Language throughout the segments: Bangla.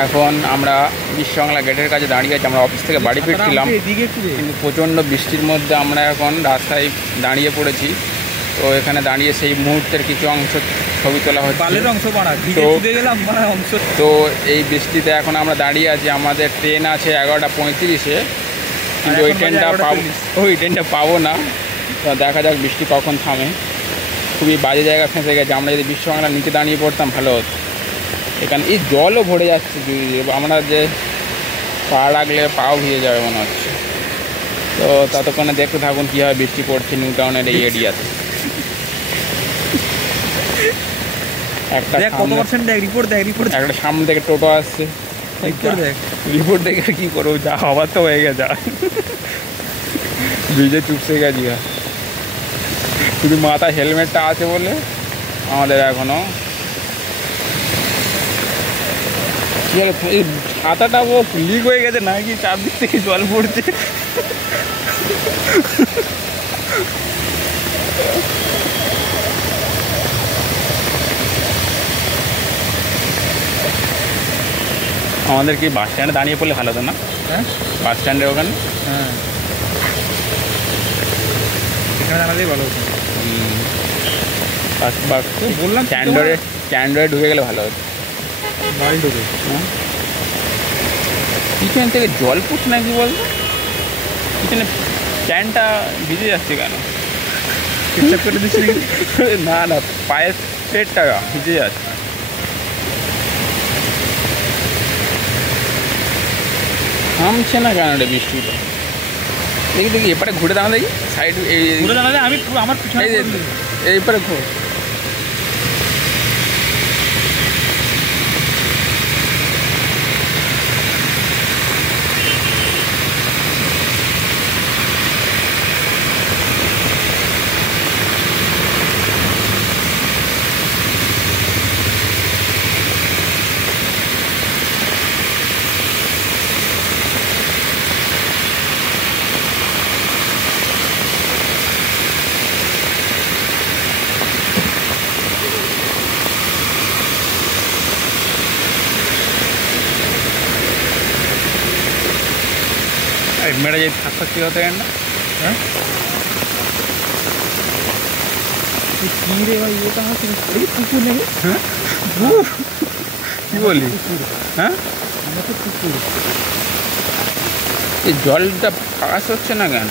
এখন আমরা বিশ্ববাংলা গেটের কাছে দাঁড়িয়ে আছি। আমরা অফিস থেকে বাড়ি ফিরছিলাম, কিন্তু প্রচণ্ড বৃষ্টির মধ্যে আমরা এখন রাস্তায় দাঁড়িয়ে পড়েছি। তো এখানে দাঁড়িয়ে সেই মুহূর্তের কিছু অংশ ছবি তোলা হচ্ছে। তো এই বৃষ্টিতে এখন আমরা দাঁড়িয়ে আছি। আমাদের ট্রেন আছে 11:35-এ, কিন্তু ওই ট্রেনটা পাবো না। তো দেখা যাক বৃষ্টি কখন থামে। খুবই বাজে জায়গা ফেঁসে গেছে। আমরা যদি বিশ্ববাংলার নিচে দাঁড়িয়ে পড়তাম ভালো হতো। এখানে এই জলও ভরে যাচ্ছে, আমরা যে পা রাখলে পাও ভিজে যাবে মনে হচ্ছে। তো ততক্ষণে দেখতে থাকুন কীভাবে বৃষ্টি পড়ছে নিউ টাউনের এই এরিয়াতে। একটা সামনে থেকে টোটো আসছে, রিপোর্ট দেখে কী করবো, যা হবার তো হয়ে গেছে। ভিজে চুপসে গেছি, শুধু মাথায় হেলমেটটা আছে বলে আমাদের এখনও ছাতাটা ও লিক হয়ে গেছে নাকি, চারদিক থেকে জল পড়ছে। আমাদের কি বাস স্ট্যান্ডে দাঁড়িয়ে পড়লে ভালো হতো না? হ্যাঁ, বাস স্ট্যান্ডের ওখানে। হ্যাঁ, এখানে দাঁড়ালেই ভালো হতো। বললাম ক্যান্ডোরে ঢুকে গেলে ভালো হতো। বাড়ি ঢুকে পিছন থেকে জল পড়ছে না, কি বলতো? পিছনে ক্যানটা ভিজে যাচ্ছে কেন? করে দিচ্ছি না না, পায়ের পেটটা ভিজে যাচ্ছে। থামছে না কেন রে বৃষ্টিটা? দেখি দেখি এপারে ঘুরে দাঁড়া, দেখি সাইড ঘুরে দাঁড়ালে আমি আমার পিছনে এইপারে ঘুর। মেয়েটা যদি থাকতে কী হতে গেল না? হ্যাঁ, কী রে ভাই, ওটা হচ্ছে পুকুর নেই? হ্যাঁ, কী বলি? হ্যাঁ, পুকুর। এই জলটা পাস হচ্ছে না কেন?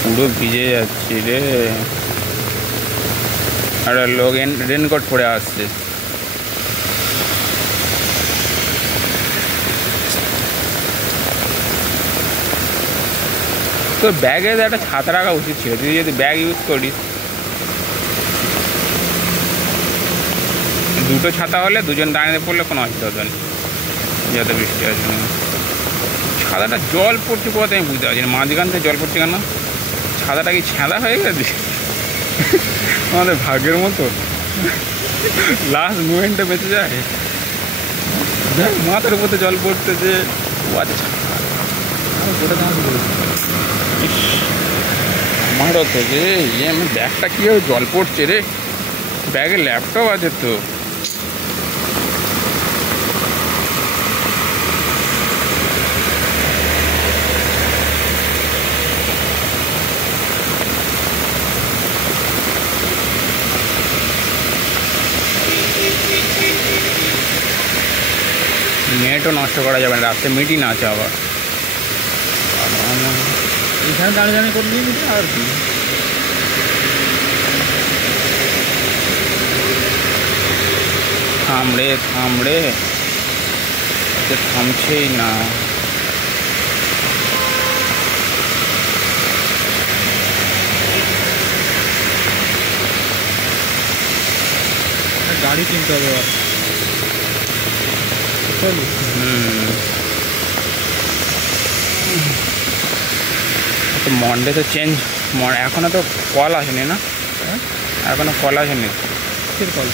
পুরো ভিজে যাচ্ছি রে। আর লোক রেনকোট পরে আসছে। তো ব্যাগে একটা ছাতা রাখা উচিত ছিল, তুই যদি ব্যাগ ইউজ করিস। দুটো ছাতা হলে দুজন দাঁড়িয়ে পড়লে কোনো অসুবিধা হতো না, যত বৃষ্টি আছে। ছাতাটা জল পড়ছে কোথাতে আমি বুঝতে পারছি না, মাঝখান থেকে জল পড়ছে কেন? ছাতাটা কি ছেঁদা হয়ে গেছে? আমাদের ভাগ্যের মতো লাস্ট মুমেন্টে বেঁচে যায়। দেখ মাথার উপরে জল পড়তেছে। ও আচ্ছা, আমারও তো রে, আমি ব্যাগটা কীভাবে জল পড়ছে রে? ব্যাগে ল্যাপটপ আছে তো। নেটও নষ্ট করা যাবে না, রাত্রে মিটিং আছে আবার। এখানে দাঁড়িয়ে দাঁড়িয়ে করে নিয়ে নিতে আর কি। থামড়ে থামছেই না। গাড়ি কিনতে হবে আর। মন্ডে তো চেঞ্জ, এখনো তো কল আসেনি না? এখনো কল আসেনি। কল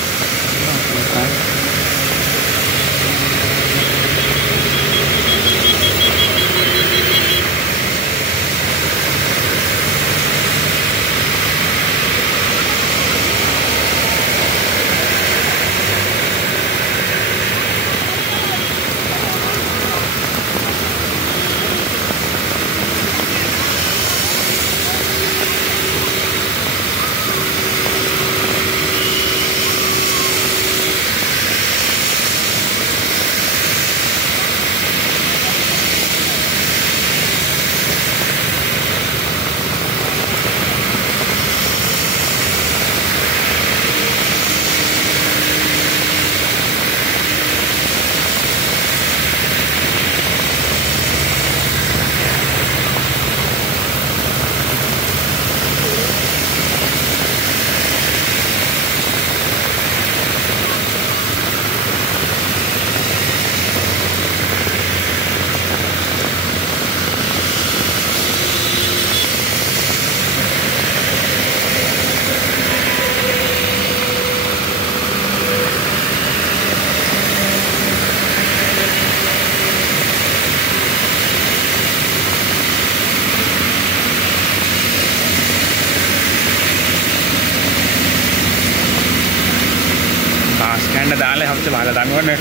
সবচেয়ে ভালো হতো, আমি ওখানে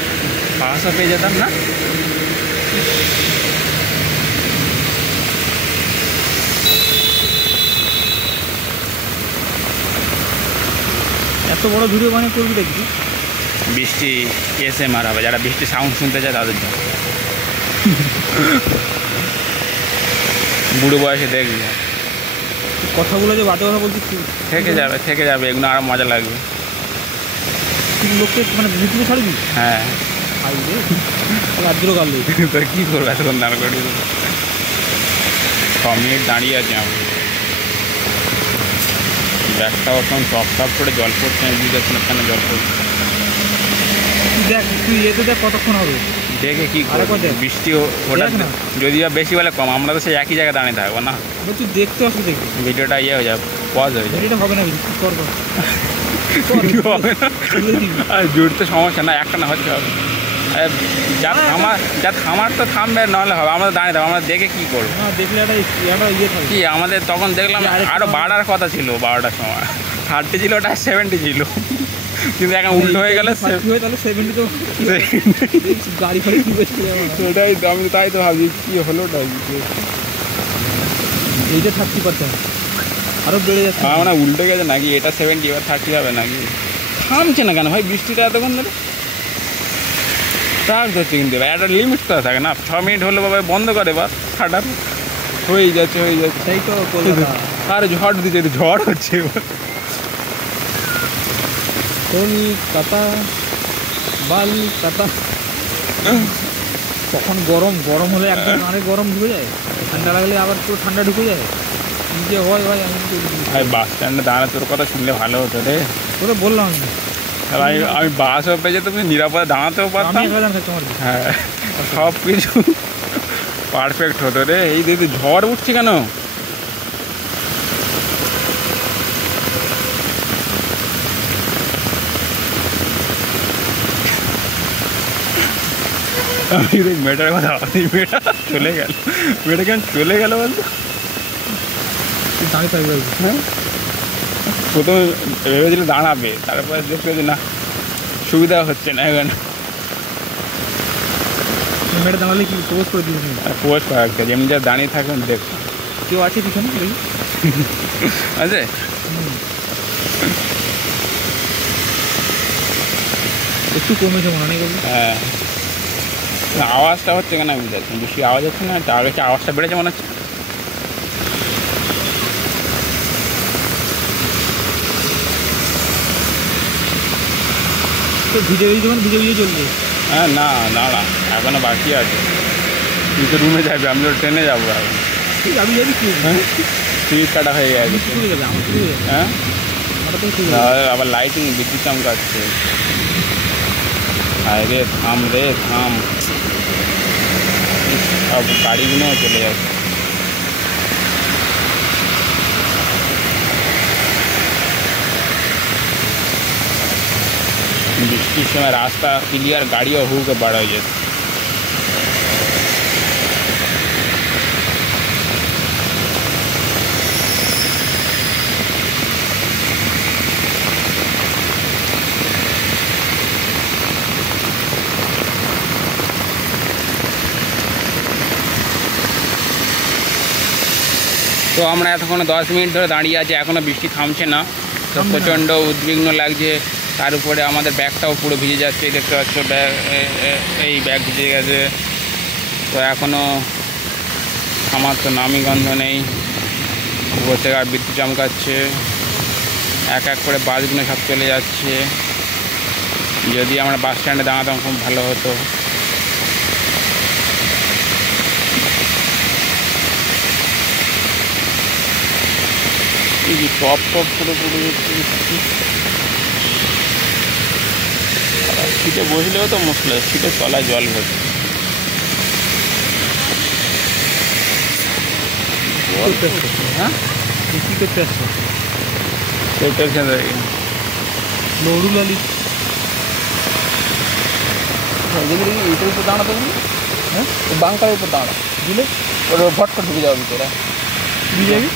পাশও পেয়ে যেতাম না। এত বড় ভিডিও বানিয়ে করবি দেখবি বৃষ্টি এসে মার হবে, যারা বৃষ্টি সাউন্ড শুনতে চায় তাদের জন্য। বুড়ো বয়সে দেখবি কথাগুলো যে বাজে কথা বলছিস থেকে যাবে এগুলো আরো মজা লাগবে। তুই লোককে মানে ইউটিউবে ছাড়বি? হ্যাঁ খাই রে রাজ্যের গাল তো কী করবো এতক্ষণ দাঁড় করিয়ে দেবো। 6 মিনিট দাঁড়িয়ে আছি আমি, ব্যাগটা ওরকম টপ করে জল পড়ছে, আমি বুঝতে পারছি না কেন জল পড়ছে। দেখ তুই এতে দেখ কতক্ষণ হবে, দেখে কি বৃষ্টি ওটা যদি বা বেশি বলে কম, আমরা তো সেই একই জায়গায় দাঁড়িয়ে থাকবো না। তুই দেখতে আসবি, দেখবি ভিডিওটা ইয়ে হয়ে যাবে, পজ হয়ে যাবে। এটা হবে না করবো হবে না, আর জুড়তে সমস্যা না, একটা না হচ্ছে হবে। যা থামার তো থামবে, নাহলে হবে আমরা দাঁড়িয়ে থাকবো। আমরা দেখে কী করবো? দেখলে একটা ইয়ে থাকে কি আমাদের তখন দেখলাম আরও বাড়ার কথা ছিল, 12টার সময় 30 ছিল, ওটা 70 ছিল, কিন্তু এখন উল্টো হয়ে গেলে তাহলে 70 তো গাড়ি ফাড়ি কি বেশি। ওটাই তো আমি তাই তো ভাবছি কী হলো ওটা, এইটা 30% আরও বেড়ে যাচ্ছে। আমার মানে উল্টে গেছে নাকি, এটা 70 এবার 30 হবে নাকি? থামছে না কেন ভাই বৃষ্টিটা এতক্ষণ ধরে? ট্রাক ধরছে কিন্তু ভাই, একটা লিমিট তো থাকে না। 6 মিনিট হলো বাবা বন্ধ করে বা ফাটার হয়ে যাচ্ছে সেই তো আর ঝড় দিচ্ছে, ঝড় হচ্ছে এবার। কলকাতা বালকাতা তখন গরম হলে একদম অনেক গরম ঢুকে যায়, ঠান্ডা লাগলে আবার পুরো ঠান্ডা ঢুকে যায়। কী যে হয় ভাই আমি ভাই বাস স্ট্যান্ডে দাঁড়া, তোর কথা শুনলে ভালো হতো রে। তোকে বললাম না আমি বাসও পেয়ে যেতে নিরাপদে দাঁড়াতেও পারতাম। হ্যাঁ সব কিছু পারফেক্ট হতো রে। এই দিদি ঝড় উঠছে কেন? মেয়েটার কথা মেয়েটা চলে গেল, মেয়েটা কেন চলে গেল বলতো? হ্যাঁ প্রথমে ভেবেছিল দাঁড়াবে, তারপরে দেখতে যে না সুবিধা হচ্ছে না এখানে। মেয়েটা দাঁড়ালে কি পোস্ট করে দিবি? পোস্ট করা একটা যেমনি যা দাঁড়িয়ে থাকবেন দেখ কেউ আছে পিছনে আছে। একটু কমেছে মনে নেই। হ্যাঁ আওয়াজটা হচ্ছে কেন আমি বুঝতে পারছি, বেশি আওয়াজ হচ্ছে না, তার কাছে আওয়াজটা বেড়েছে মনে হচ্ছে। ভিডিও চলছে। হ্যাঁ না দাঁড়া এখনো বাকি আছে, তুই তো রুমে যাবি, আমি তো ট্রেনে যাবো এখন। আমি যাবি কি? হ্যাঁ টিকিট কাটা হয়ে গেছে। হ্যাঁ আবার লাইটিং বিদ্যুৎ চমকাচ্ছে। আরে থাম রে থাম, সব গাড়িগুলোও চলে যাচ্ছে। বৃষ্টির সময় রাস্তা ক্লিয়ার, গাড়িও হুকে বাড়া হয়ে যাচ্ছে। তো আমরা এতক্ষণে 10 মিনিট ধরে দাঁড়িয়ে আছি, এখনও বৃষ্টি থামছে না। তো প্রচণ্ড উদ্বিগ্ন লাগছে, তার উপরে আমাদের ব্যাগটাও পুরো ভিজে যাচ্ছে, দেখতে পাচ্ছ ব্যাগ, এই ব্যাগ ভিজে গেছে। তো এখনও থামার তো নামই গন্ধ নেই, উপর থেকে আর বিদ্যুৎ চমকাচ্ছে, এক এক করে বাসগুলো সব চলে যাচ্ছে। যদি আমরা বাস স্ট্যান্ডে দাঁড়াতাম খুব ভালো হতো। এই যে টপ করে পড়ে যাচ্ছে, সিটে বসলেও তো মুশকিল, সিটের তলায় জল ভরছে। হ্যাঁ কী করতে আসছো? নরুল আলী এইটার উপর দাঁড়াতে পারি, হ্যাঁ বাংকার উপর দাঁড়া দিলে ওর ভটকা ঢুকে যাবে ভিতরে, দিয়ে যাবি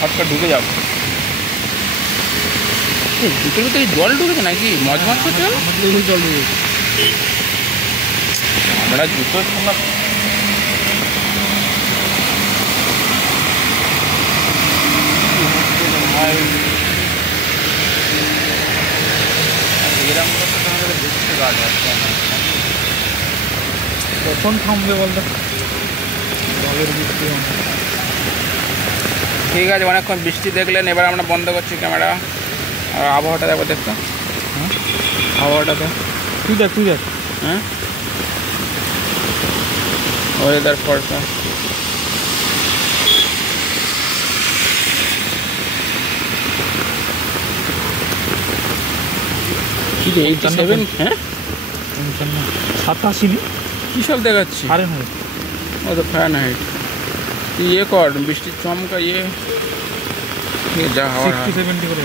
ভটকা ঢুকে যাবে। ভিতরে ভিতরে জল ঢুকেছে নাকি? মজমজ করছে জল ঢুকেছে। আমরা জুতো না কখন থামবে বলতো? জলের বৃষ্টি ঠিক আছে, অনেকক্ষণ বৃষ্টি দেখলেন, এবার আমরা বন্ধ করছি ক্যামেরা। আর আবহাওয়াটা দেখো, দেখতো হ্যাঁ আবহাওয়াটা তো, তুই দেখ হ্যাঁ ওয়েদার ফরকাস্ট। কি রে 87? হ্যাঁ 87 কী সব দেখাচ্ছি? ফারেনহাইট। ও তো ফারেনহাইট। তুই ইয়ে কর, বৃষ্টির চমকা যা হাওয়া 60-70 করে।